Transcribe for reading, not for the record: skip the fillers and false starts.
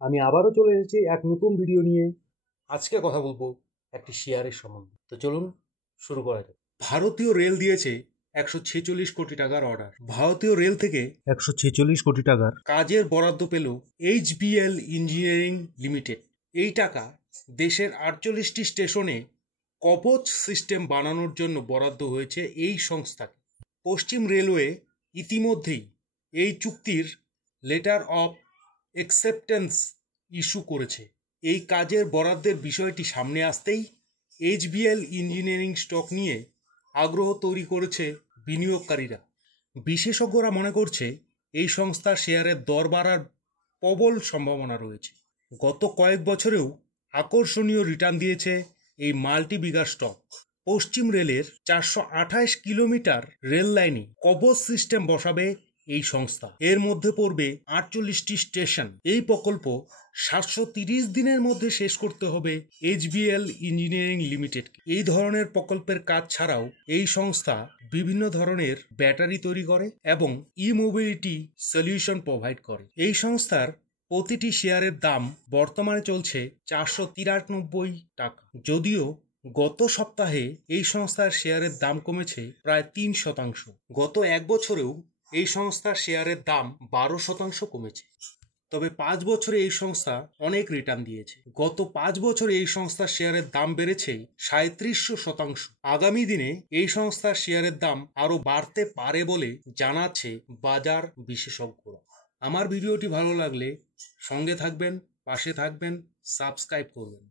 আমি আবারও চলে এসেছি এক নতুন ভিডিও নিয়ে। আজকে কথা বলবো একটি শেয়ারের সম্বন্ধে। তো চলুন শুরু করা যাক। ভারতীয় রেল দিয়েছে 146 কোটি টাকার অর্ডার। ভারতীয় রেল থেকে 146 কোটি টাকার কাজের বরাদ্দ পেল HBL ইঞ্জিনিয়ারিং লিমিটেড। এই টাকা দেশের 48টি স্টেশনে কবচ সিস্টেম বানানোর জন্য বরাদ্দ হয়েছে এই সংস্থাকে। পশ্চিম রেলওয়ে ইতিমধ্যেই এই চুক্তির লেটার অফ অ্যাকসেপ্টেন্স ইস্যু করেছে। এই কাজের বরাদ্দের বিষয়টি সামনে আসতেই HBL ইঞ্জিনিয়ারিং স্টক নিয়ে আগ্রহ তৈরি করেছে বিনিয়োগকারীরা। বিশেষজ্ঞরা মনে করছে এই সংস্থার শেয়ারের দর বাড়ার প্রবল সম্ভাবনা রয়েছে। গত কয়েক বছরেও আকর্ষণীয় রিটার্ন দিয়েছে এই মাল্টি বিগার স্টক। পশ্চিম রেলের 428 কিলোমিটার রেল লাইনে কবচ সিস্টেম বসাবে এই সংস্থা। এর মধ্যে পড়বে 48টি স্টেশন। এই প্রকল্প 730 দিনের মধ্যে শেষ করতে হবে HBL ইঞ্জিনিয়ারিং লিমিটেড। এই ধরনের প্রকল্পের কাজ ছাড়াও এই সংস্থা বিভিন্ন ধরনের ব্যাটারি তৈরি করে এবং ই-মোবিলিটি সলিউশন প্রোভাইড করে। এই সংস্থার প্রতিটি শেয়ারের দাম বর্তমানে চলছে 493 টাকা। যদিও গত সপ্তাহে এই সংস্থার শেয়ারের দাম কমেছে প্রায় 3%। গত এক বছরেও এই সংস্থার শেয়ারের দাম 12% কমেছে। তবে 5 বছরে এই সংস্থা অনেক রিটার্ন দিয়েছে। গত 5 বছরে এই সংস্থার শেয়ারের দাম বেড়েছে 37%। আগামী দিনে এই সংস্থার শেয়ারের দাম আরো বাড়তে পারে বলে জানাচ্ছে বাজার বিশেষজ্ঞরা। আমার ভিডিওটি ভালো লাগলে সঙ্গে থাকবেন, পাশে থাকবেন, সাবস্ক্রাইব করবেন।